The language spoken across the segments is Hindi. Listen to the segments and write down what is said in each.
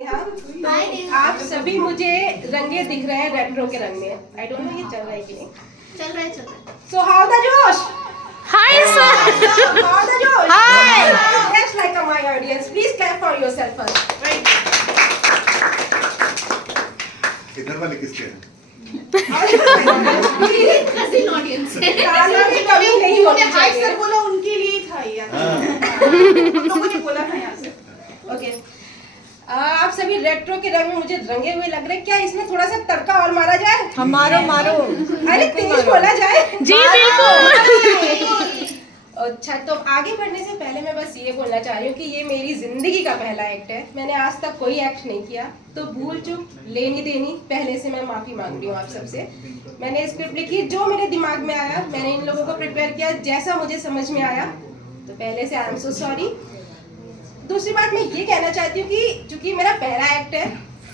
आप सभी मुझे रंगे दिख रहे हैं रेट्रो के रंग में। आई डोंट नो ये चल रहा है कि नहीं। चल रहा है। So how the josh? Hi sir. How the josh? Hi. Just like my audience, please clap for yourself first. इधर वाले किसके हैं? कजिन ऑडियंस तालियों की कमी नहीं होनी हाय चाहिए। सर बोला उनके लिए था ये। उन लोगों ने बोला था यहाँ से। ओके, आप सभी रेट्रो के रंग में मुझे रंगे हुए लग रहे हैं। क्या इसमें थोड़ा सा तड़का और मारा जाए? हम मारो मारो। अरे तेज बोला जाए। जी बिल्कुल। अच्छा, तो आगे बढ़ने से पहले मैं बस ये बोलना चाह रही हूँ कि ये मेरी जिंदगी का पहला एक्ट है। मैंने आज तक कोई एक्ट नहीं किया, तो भूल चूक लेनी देनी पहले से मैं माफी मांग रही हूँ आप सबसे। मैंने स्क्रिप्ट लिखी, जो मेरे दिमाग में आया मैंने इन लोगों को प्रिपेयर किया जैसा मुझे समझ में आया, तो पहले से आई एम सो सॉरी। दूसरी बात मैं ये कहना चाहती हूँ कि चूंकि मेरा पहला एक्ट है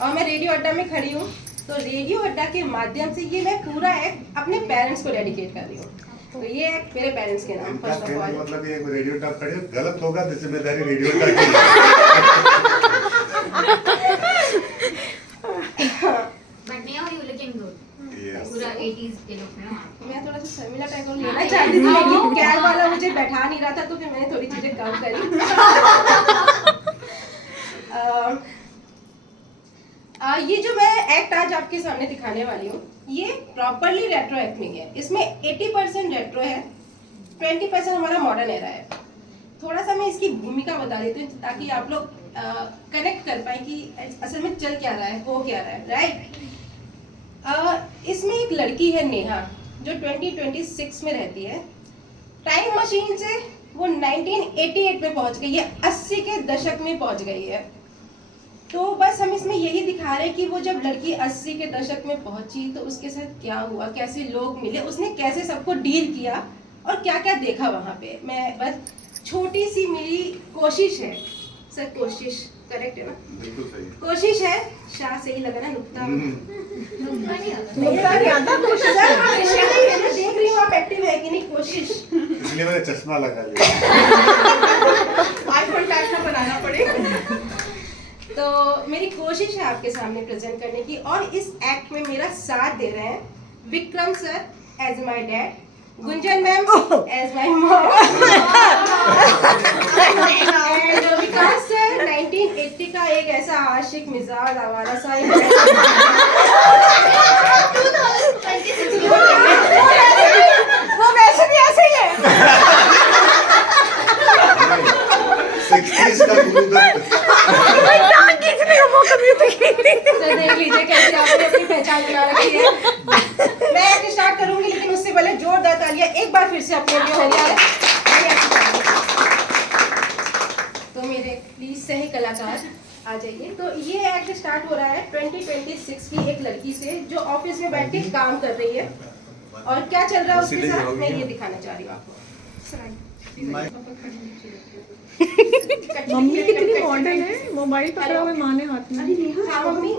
और मैं रेडियो अड्डा में खड़ी हूँ, तो रेडियो अड्डा के माध्यम से ये मैं पूरा एक्ट अपने पेरेंट्स को डेडिकेट कर रही हूँ। तो ये एक्ट मेरे पेरेंट्स के नाम फर्स्ट ऑफ ऑल। मतलब ये रेडियो टॉप खड़े गलत होगा, जिम्मेदारी रेडियो टॉप की। But now you looking good. पूरा 80s के लुक में। मैं थोड़ा सा शर्मिला टैगोर लेना चाहती थी, लेकिन कैब वाला मुझे बैठा नहीं रहा था, तो फिर मैंने थोड़ी चीजें कम करी। ये जो मैं एक्ट आज आपके सामने दिखाने वाली हूँ, ये प्रॉपरली रेट्रो एक्टिंग है। इसमें 80% रेट्रो है, 20% हमारा मॉडर्न एरा है। थोड़ा सा मैं इसकी भूमिका बता देती हूँ ताकि आप लोग कनेक्ट कर पाए कि असल में चल क्या रहा है, हो क्या रहा है, राइट। इसमें एक लड़की है नेहा, जो 2026 में रहती है। टाइम मशीन से वो 1988 में पहुंच गई है, 80 के दशक में पहुंच गई है। तो बस हम इसमें यही दिखा रहे हैं कि वो जब लड़की 80 के दशक में पहुंची तो उसके साथ क्या हुआ, कैसे लोग मिले, उसने कैसे सबको डील किया और क्या क्या देखा वहाँ पे। मैं बस छोटी सी मेरी कोशिश है सर, कोशिश करेक्ट है ना? बिल्कुल सही। कोशिश है, शाह सही लगा ना? नुक्ता नहीं आता कोशिश है। मैं देख रही हूँ आप एक्टिव है कि नहीं। कोशिश, इसलिए मैंने चश्मा लगा लिया। आई कॉन्टैक्ट ना बनाना पड़ेगा। तो मेरी कोशिश है आपके सामने प्रेजेंट करने की, और इस एक्ट में मेरा साथ दे रहे हैं Vikram sir as my dad, Gunjan ma'am as my mom, and Vikas sir 1980 का एक ऐसा आशिक मिजाज आवारा सा वो वैसे भी ऐसे ही है। 60s का गुरुदत्त। सर देख लीजिए कैसे आपने अपनी पहचान बना रखी है। मैं एक्ट स्टार्ट करूंगी, लेकिन उससे पहले जोरदार तालियां एक बार फिर से अपने लिए हो जाए। तो मेरे प्लीज सही कलाकार आ जाइए। तो ये एक्ट स्टार्ट हो रहा है 2026 की एक लड़की से, जो ऑफिस में बैठ के काम कर रही है, और क्या चल रहा है उसके साथ मैं ये दिखाना चाह रही हूँ आपको। मम्मी कितनी मॉडर्न है, मोबाइल पकड़ा हुआ माने हाथ में। हाँ मम्मी,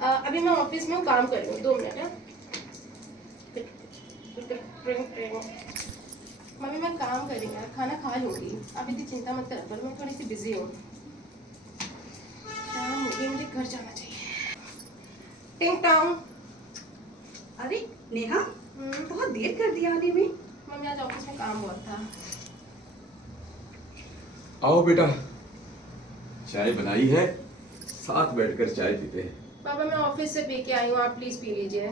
अभी मैं ऑफिस में हूँ, काम कर रही हूँ, 2 मिनट है। मम्मी मैं काम कर रही हूँ यार, खाना खा लूंगी, आप इतनी चिंता मत कर, पर मैं थोड़ी सी बिजी हूँ। शाम हो गई, मुझे घर जाना चाहिए। टिंग टॉन्ग। अरे नेहा, बहुत देर कर दिया आने में। मम्मी आज ऑफिस में काम बहुत था। आओ बेटा, चाय बनाई है, साथ बैठकर चाय पीते हैं। पापा मैं ऑफिस से पी के आई हूँ, आप प्लीज पी लीजिए।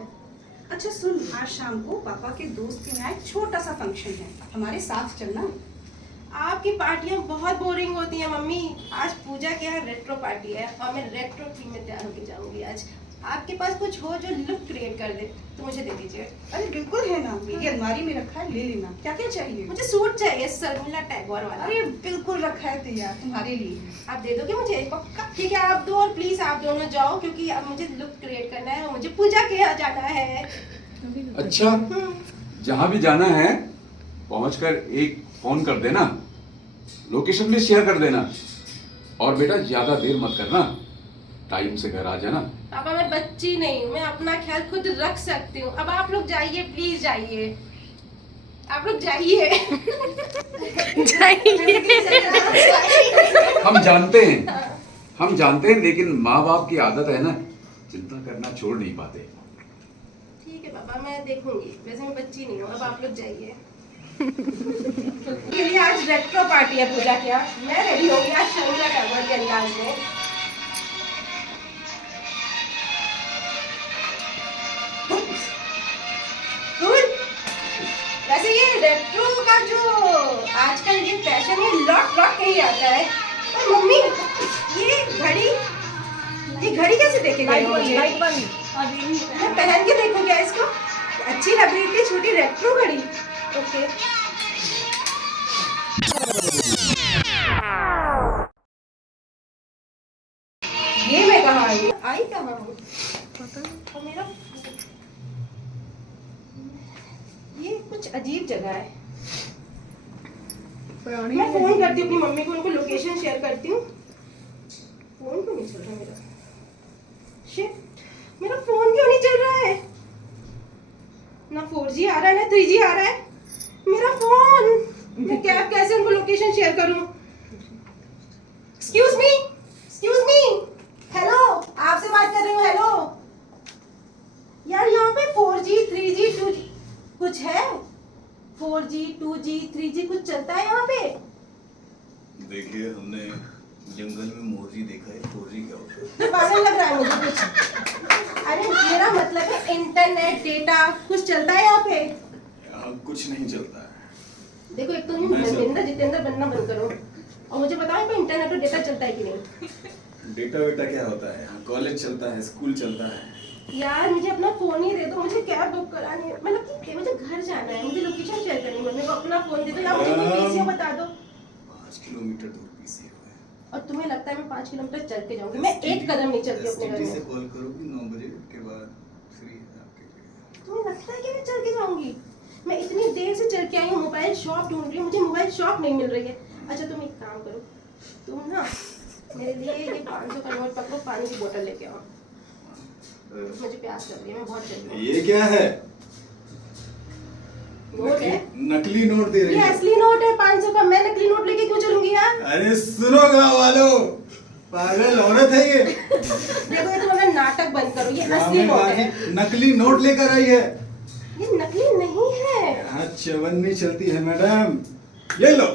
अच्छा सुन, आज शाम को पापा के दोस्त के यहाँ एक छोटा सा फंक्शन है, हमारे साथ चलना। आपकी पार्टियां बहुत बोरिंग होती हैं मम्मी। आज पूजा के यहाँ रेट्रो पार्टी है और मैं रेट्रो थीम में तैयार होकर जाऊंगी आज। आपके पास कुछ हो जो लुक क्रिएट कर दे तो मुझे दे दीजिए। अरे बिल्कुल है ना, मेरी अलमारी में रखा है, ले लेना। क्या क्या चाहिए? मुझे सूट चाहिए, शर्मिला टैगोर वाला। अरे बिल्कुल रखा है तैयार तुम्हारे लिए। आप दे दोगे मुझे? पक्का? ठीक है आप दो, और प्लीज आप दोनों जाओ, क्योंकि अब मुझे लुक क्रिएट करना है और मुझे पूजा के यहाँ जाना है। अच्छा, जहाँ भी जाना है पहुंचकर एक फोन कर देना, लोकेशन भी शेयर कर देना, और बेटा ज्यादा देर मत करना, टाइम से घर आ जाना। पापा मैं बच्ची नहीं हूँ, मैं अपना ख्याल खुद रख सकती हूँ। अब आप लोग जाइए, प्लीज जाइए, आप लोग जाइए। हम जानते हैं हम जानते हैं, लेकिन माँ बाप की आदत है ना, चिंता करना छोड़ नहीं पाते। ठीक है पापा, मैं देखूंगी। वैसे मैं बच्ची नहीं हूँ, अब आप लोग जाइए। के लिए आज रेट्रो पार्टी है पूजा के यहाँ। मैं रेडी हो गया शर्मिला टैगोर के अंदाज में। वैसे ये रेट्रो का जो आजकल ये फैशन है, लॉट लॉट कहीं आता है। और मम्मी ये घड़ी कैसे देके गई हो मुझे? मैं पहन के देखूं क्या इसको? अच्छी लग रही थी छोटी रेट्रो घड़ी। ओके। ये मैं कहाँ आई? आई कहाँ हूँ? तो मेरा ये कुछ अजीब जगह है। मैं फोन करती हूँ अपनी मम्मी को, उनको लोकेशन शेयर करती हूँ। फोन क्यों नहीं चल रहा मेरा? शिट, मेरा फोन क्यों नहीं चल रहा है? ना 4G आ रहा है ना 3G आ रहा है। मेरा फोन, मैं कैसे उनको लोकेशन शेयर करूं? एक्सक्यूज मी, हेलो, आपसे बात कर रही हूँ। हेलो यार, यहाँ पे 4G 3G 2G कुछ है? 4G 2G 3G कुछ चलता है यहाँ पे? देखिए, हमने जंगल में मोरजी देखा है, 4G क्या होता है? पागल लग रहा है मुझे कुछ। अरे मेरा मतलब है इंटरनेट डेटा कुछ चलता है यहाँ पे? यहाँ कुछ नहीं चलता है। देखो, एक तो जितेंद्र बनना बंद करो और मुझे बताओ कि इंटरनेट और डेटा चलता है कि नहीं? डेटा वेटा क्या होता है? यहाँ कॉलेज चलता है, स्कूल चलता है। यार मुझे अपना फोन ही दे दो, मुझे कैब बुक करानी है। मतलब कि मुझे घर जाना है, मुझे लोकेशन शेयर करनी है। मम्मी को अपना फोन दे दो या मुझे कोई पीसीओ बता दो। 5 किलोमीटर दूर पीसीओ है। और तुम्हें लगता है मैं 5 किलोमीटर चल के जाऊंगी? मैं एक कदम नहीं चलती अपने घर STD से में। कॉल करोगी 9 बजे के बाद फ्री है आपके लिए। तुम्हें लगता है कि मैं चल के जाऊंगी? मैं इतनी देर से चल के आई हूँ, मोबाइल शॉप ढूंढ रही हूँ, मुझे मोबाइल शॉप नहीं मिल रही है। अच्छा तुम एक काम करो, तुम ना मेरे लिए ये 500 का नोट पकड़ो, पानी की बोतल लेके आओ। मुझे प्यास लग रही है, मैं बहुत चल रही हूँ। ये क्या है? नोट है? नकली नोट दे रही ये है। असली नोट है 500 का। मैं नकली नोट लेके क्यों चलूंगी यार? अरे सुनो गाँव वालों, पागल औरत है ये। देखो ये तुम अपना नाटक बंद करो, ये असली हमें नोट बाकी है। नकली नोट लेकर आई है। ये नकली नहीं है। यहाँ चवन्नी चलती है मैडम, ये लो।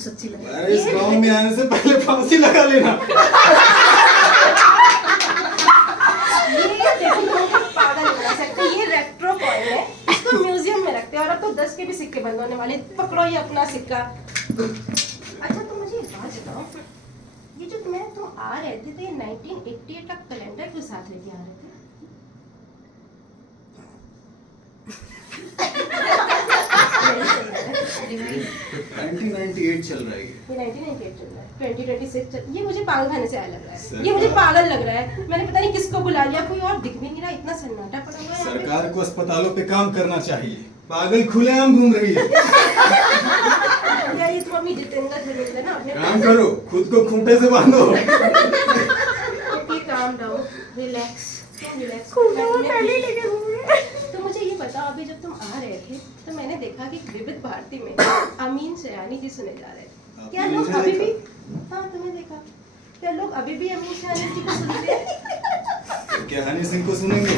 सच्ची लग अरे इस गांव में आने से पहले फांसी लगा लेना। ये देखो, तुमको पागल बना सकते। ये रेट्रो कॉइन है, इसको म्यूजियम में रखते हैं। और अब तो 10 के भी सिक्के बंद होने वाले। पकड़ो ये अपना सिक्का। अच्छा तुम मुझे एक बात बताओ, ये जो तुम आ रहे थे तो ये 1988 का कैलेंडर क्यों साथ लेके आ रहे थे? ये 1998 चल रहा है ये। ये 1998 चल रहा है, 2026 ये मुझे पागल खाने से आया लग रहा है। सरकार- ये मुझे पागल लग रहा है। मैंने पता नहीं किसको बुला लिया, कोई और दिख भी नहीं रहा। इतना सन्नाटा पड़ा हुआ है यहाँ पे। सरकार को अस्पतालों पे काम करना चाहिए। पागल खुलेआम घूम रही है। यार ये तुम अभी जितेंद्र से मिल लेना अपने। काम करो, खुद को खूंटे से बांधो। Okay calm down, relax relax. तो मुझे ये बताओ, अभी जब तुम आ रहे थे तो मैंने देखा कि विविध भारती में अमीन सयानी जी सुने जा रहे थे। क्या आपने लोग मुझे अभी देखा? भी, हाँ तुम्हें देखा, क्या लोग अभी भी अमीन सयानी जी को सुनते हैं? क्या हनी सिंह को सुनेंगे?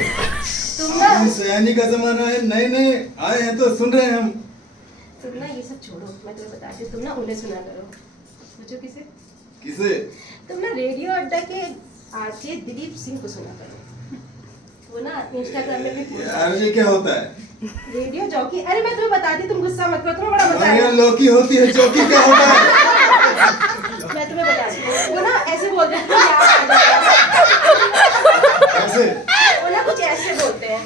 तुम ना आमिर सयानी का जमाना है, नए नए आए हैं तो सुन रहे हैं हम। तुम ना ये सब छोड़ो, मैं तुम्हें बताती हूँ। तुम ना उन्हें सुना करो। पूछो किसे? किसे? तुम ना रेडियो अड्डा के आरजे दिलीप सिंह को सुना करो। वो ना इंस्टाग्राम में भी पोस्ट यार ये क्या होता है? Radio jockey. अरे मैं तुम्हें बताती, तुम गुस्सा मत करो, तुम्हें बड़ा मजा हमारे यहाँ आएगा। लौकी होती है, चौकी क्या होता है? मैं तुम्हें बताती हूँ। वो ना ऐसे बोलते हैं, तुम्हें याद आ जाएगा। कैसे? वो ना कुछ ऐसे बोलते हैं,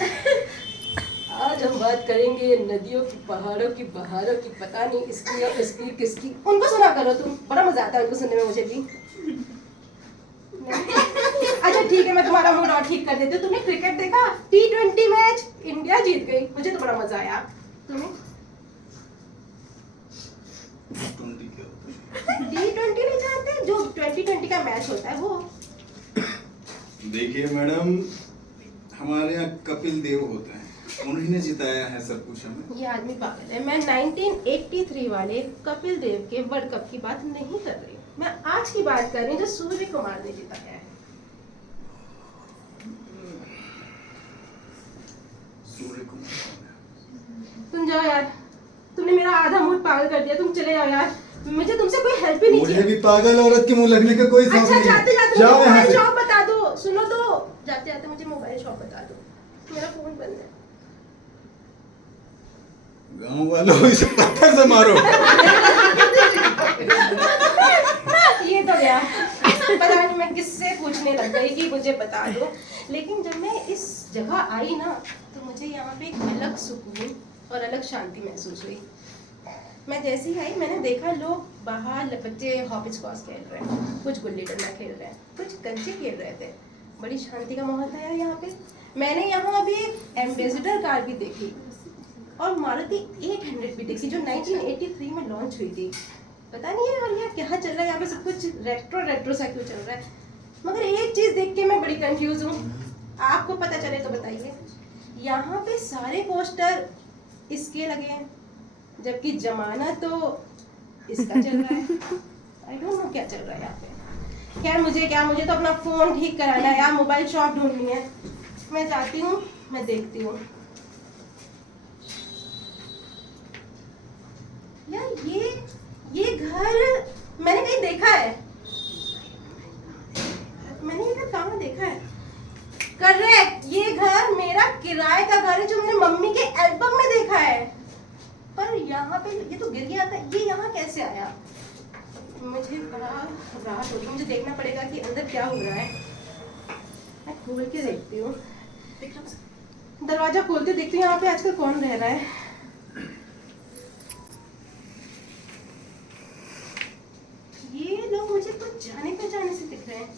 आज हम बात करेंगे नदियों की, पहाड़ों की, बहारों की, पता नहीं इसकी और इसकी किसकी। उनको सुना करो तुम, बड़ा मजा आता है उनको सुनने में मुझे भी। अच्छा ठीक है, मैं तुम्हारा मूड और ठीक कर देती हूँ। तुमने क्रिकेट देखा? T20 मैच इंडिया जीत गई, मुझे तो बड़ा मजा आया। तुम्हें? T20 क्या होता है? T20 नहीं जानते? जो 2020 का मैच होता है वो। देखिए मैडम, हमारे यहाँ कपिल देव होते हैं। उन्हीं ने जिताया है सब कुछ हमें। ये आदमी पागल है। मैं 1983 वाले कपिल देव के वर्ल्ड कप की बात नहीं कर रही हूँ, मैं आज की बात कर रही हूँ जो सूर्य कुमार ने जिताया है। सूर्य कुमार। तुम जाओ यार, तुमने मेरा आधा मूड पागल कर दिया, तुम चले जाओ यार, मुझे तुमसे कोई हेल्प ही नहीं मुझे चाहिए। भी पागल औरत के मुंह लगने का कोई शौक अच्छा नहीं जाते है। जाते जाओ मुझे यहाँ मोबाइल से। शॉप बता दो, सुनो तो, जाते जाते मुझे मोबाइल शॉप बता दो, मेरा फोन बंद है। गाँव वालों इसे पत्थर से मारो। ये तो गया, पता नहीं मैं किससे पूछने लग गई कि मुझे बता दो। लेकिन जब मैं इस जगह आई ना तो मुझे यहाँ पे एक अलग सुकून और अलग शांति महसूस हुई। मैं जैसे ही आई मैंने देखा लोग बाहर बच्चे हॉपिच कॉस खेल रहे हैं, कुछ गुल्ली डंडा खेल रहे हैं, कुछ कंचे खेल रहे थे। बड़ी शांति का माहौल था यार यहाँ पे। मैंने यहाँ अभी एक एम्बेसडर कार भी देखी और मारुति 800 भी देखी जो 1983 में लॉन्च हुई थी। पता नहीं है और यहाँ क्या चल रहा है, यहाँ पे सब कुछ रेट्रो सा क्यों चल रहा है। मगर एक चीज देख के मैं बड़ी कंफ्यूज हूँ, आपको पता चले तो बताइए। यहाँ पे सारे पोस्टर इसके लगे हैं जबकि जमाना तो इसका चल रहा है। आई डोंट नो क्या चल रहा है यहाँ पे। खैर मुझे तो अपना फोन ठीक कराना है यार, मोबाइल शॉप ढूंढनी है। मैं जाती हूँ, मैं देखती हूँ। यार ये घर मैंने कहीं देखा है, मैंने ये घर कहाँ देखा है। करेक्ट, ये घर मेरा किराए का घर है जो मैंने मम्मी के एल्बम में देखा है। पर यहाँ पे ये तो गिर गया था, ये यहाँ कैसे आया। मुझे बड़ा घबराहट हो रही है, मुझे देखना पड़ेगा कि अंदर क्या हो रहा है। मैं खोल के देखती हूँ, दरवाजा खोलते देखती हूँ यहाँ पे आजकल कौन रह रहा है। ये लोग मुझे कुछ जाने पहचाने से दिख रहे हैं।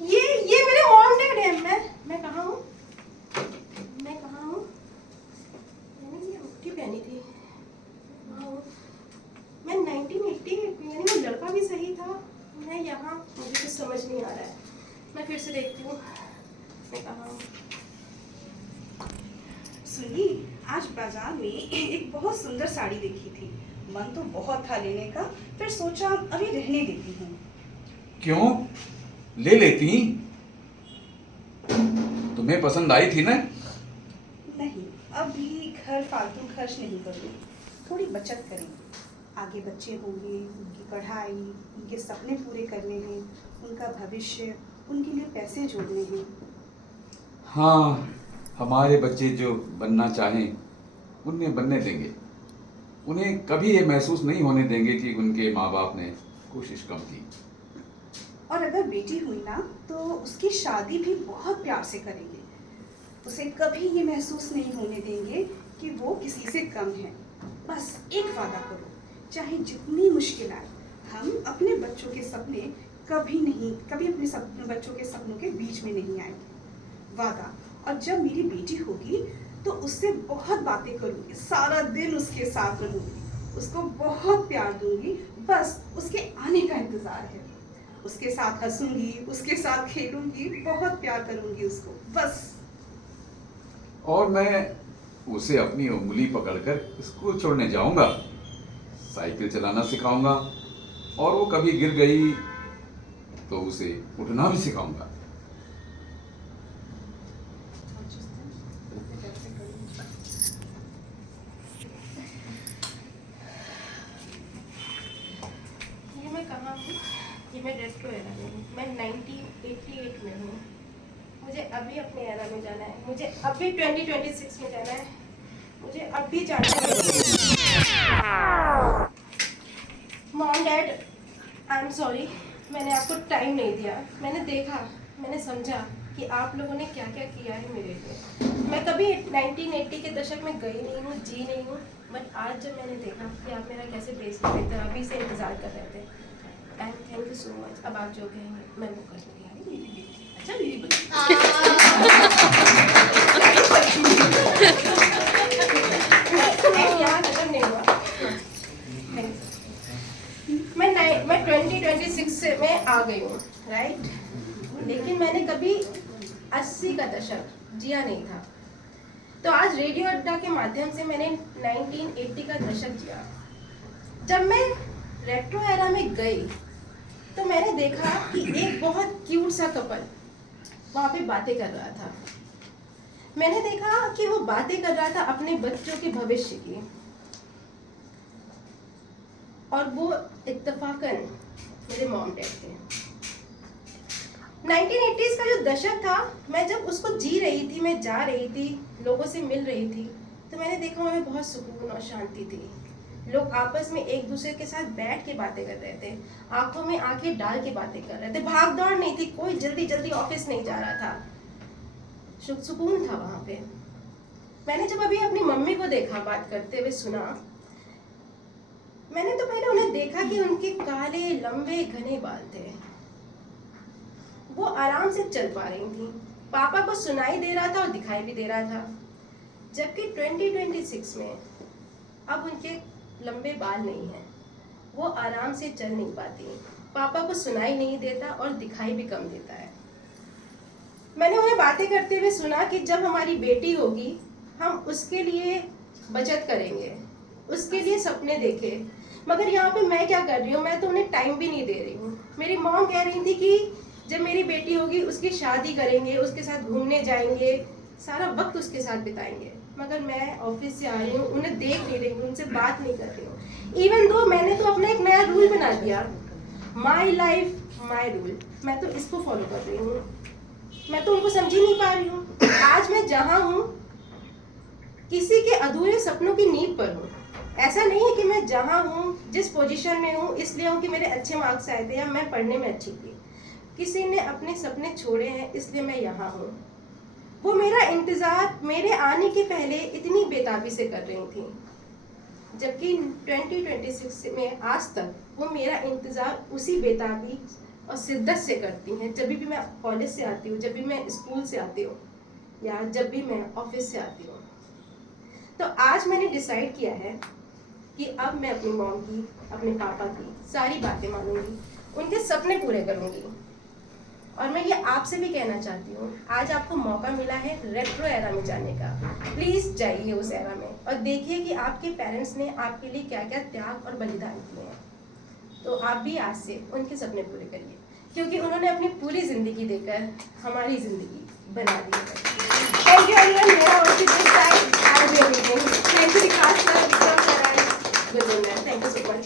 ये मेरे मॉम डैड है। मैं कहाँ हूँ, मैं कहाँ हूँ। मैंने ये अंगूठी पहनी थी, मैं 1980 यानी वो लड़का भी सही था। मैं यहाँ, मुझे कुछ समझ नहीं आ रहा है। मैं फिर से देखती हूँ मैं कहाँ हूँ। सुनिए, आज बाजार में एक बहुत सुंदर साड़ी देखी थी। मन तो बहुत था लेने का, फिर सोचा अभी रहने देती हूँ। क्यों ले लेती? तुम्हें पसंद आई थी ना? नहीं, अभी घर फालतू खर्च नहीं करूँ, थोड़ी बचत करें। आगे बच्चे होंगे, उनकी पढ़ाई, उनके सपने पूरे करने हैं, उनका भविष्य, उनके लिए पैसे जोड़ने हैं। हाँ, हमारे बच्चे जो बनना चाहें उन्हें बनने देंगे। उन्हें कभी ये महसूस नहीं होने देंगे कि उनके माँ बाप ने कोशिश कम की। और अगर बेटी हुई ना तो उसकी शादी भी बहुत प्यार से करेंगे। उसे कभी ये महसूस नहीं होने देंगे कि वो किसी से कम है। बस एक वादा करो, चाहे जितनी मुश्किल आए, हम अपने बच्चों के सपने कभी अपने बच्चों के सपनों के बीच में नहीं आएंगे। वादा। और जब मेरी बेटी होगी तो उससे बहुत बातें करूँगी, सारा दिन उसके साथ रहूँगी, उसको बहुत प्यार दूंगी। बस उसके आने का इंतजार है। उसके साथ हंसूंगी, उसके साथ खेलूंगी, बहुत प्यार करूंगी उसको, बस। और मैं उसे अपनी उंगली पकड़कर स्कूल छोड़ने जाऊंगा, साइकिल चलाना सिखाऊंगा, और वो कभी गिर गई तो उसे उठना भी सिखाऊंगा। ये मैं कहाँ हूँ? ये मैं रेट्रो एरा में हूँ। मैं 1988 में हूँ। मुझे अभी अपने एरा में जाना है, मुझे अभी 2026 में जाना है, मुझे अभी जाना है। Mom dad, I am sorry, मैंने आपको टाइम नहीं दिया। मैंने देखा, मैंने समझा कि आप लोगों ने क्या क्या किया है मेरे लिए। मैं कभी 1980 के दशक में गई नहीं हूँ, जी नहीं हूँ, बट आज जब मैंने देखा कि आप मेरा कैसे बेस कर रहे थे, अभी से इंतज़ार कर रहे थे, and thank you so much. अब आप जो कहेंगे मैं वो कर दूँगी। अच्छा मेरी बच्ची यहाँ खत्म नहीं हुआ। मैं 2026 से मैं आ गई हूँ, राइट। लेकिन मैंने कभी 80 का दशक जिया नहीं था। तो आज रेडियो अड्डा के माध्यम से मैंने 1980 का दशक जिया। जब मैं रेट्रो एरा में गई तो मैंने देखा कि एक बहुत क्यूट सा कपल वहाँ पे बातें कर रहा था। मैंने देखा कि वो बातें कर रहा था अपने बच्चों के भविष्य की, और वो इत्तेफाकन मेरे मॉम डैड थे। 1980s का जो दशक था, मैं जब उसको जी रही थी, मैं जा रही थी, लोगों से मिल रही थी, तो मैंने देखा वहाँ बहुत सुकून और शांति थी। लोग आपस में एक दूसरे के साथ बैठ के बातें कर रहे थे, आंखों में आंखें डाल के बातें कर रहे थे। भाग दौड़ नहीं थी, कोई जल्दी जल्दी ऑफिस नहीं जा रहा था, सुकून था वहाँ पे। मैंने जब अभी अपनी मम्मी को देखा बात करते हुए सुना, मैंने तो पहले उन्हें देखा कि उनके काले लंबे घने बाल थे, वो आराम से चल पा रही थी, पापा को सुनाई दे रहा था और दिखाई भी दे रहा था। जबकि 2026 में अब उनके लंबे बाल नहीं हैं, वो आराम से चल नहीं पाती, पापा को सुनाई नहीं देता और दिखाई भी कम देता है। मैंने उन्हें बातें करते हुए सुना कि जब हमारी बेटी होगी हम उसके लिए बचत करेंगे, उसके लिए सपने देखे। मगर यहाँ पे मैं क्या कर रही हूँ, मैं तो उन्हें टाइम भी नहीं दे रही हूँ। मेरी मॉम कह रही थी कि जब मेरी बेटी होगी उसकी शादी करेंगे, उसके साथ घूमने जाएंगे, सारा वक्त उसके साथ बिताएंगे। मगर मैं ऑफिस से आ रही हूँ, उन्हें देख नहीं रही हूँ, उनसे बात नहीं कर रही हूँ। इवन दो मैंने तो अपना एक नया रूल बना दिया, माई लाइफ माई रूल। मैं तो इसको फॉलो कर रही हूँ, मैं तो उनको समझ ही नहीं पा रही हूँ। आज मैं जहाँ हूँ किसी के अधूरे सपनों की नींव पर हूँ। ऐसा नहीं है कि मैं जहाँ हूँ, जिस पोजीशन में हूँ इसलिए हूँ कि मेरे अच्छे मार्क्स आए थे या मैं पढ़ने में अच्छी थी। किसी ने अपने सपने छोड़े हैं इसलिए मैं यहाँ हूँ। वो मेरा इंतज़ार मेरे आने के पहले इतनी बेताबी से कर रही थी, जबकि 2026 में आज तक वो मेरा इंतज़ार उसी बेताबी और शिद्दत से करती हैं। जब भी मैं कॉलेज से आती हूँ, जब भी मैं स्कूल से आती हूँ, या जब भी मैं ऑफिस से आती हूँ। तो आज मैंने डिसाइड किया है कि अब मैं अपनी मॉम की, अपने पापा की सारी बातें मानूंगी, उनके सपने पूरे करूंगी। और मैं ये आपसे भी कहना चाहती हूँ, आज आपको मौका मिला है रेट्रो एरा में जाने का। प्लीज़ जाइए उस एरा में और देखिए कि आपके पेरेंट्स ने आपके लिए क्या क्या त्याग और बलिदान किए हैं। तो आप भी आज से उनके सपने पूरे करिए, क्योंकि उन्होंने अपनी पूरी ज़िंदगी देकर हमारी ज़िंदगी बना दी है। Thank you everyone. मेरा और thank you Vikas sir, thank you so much.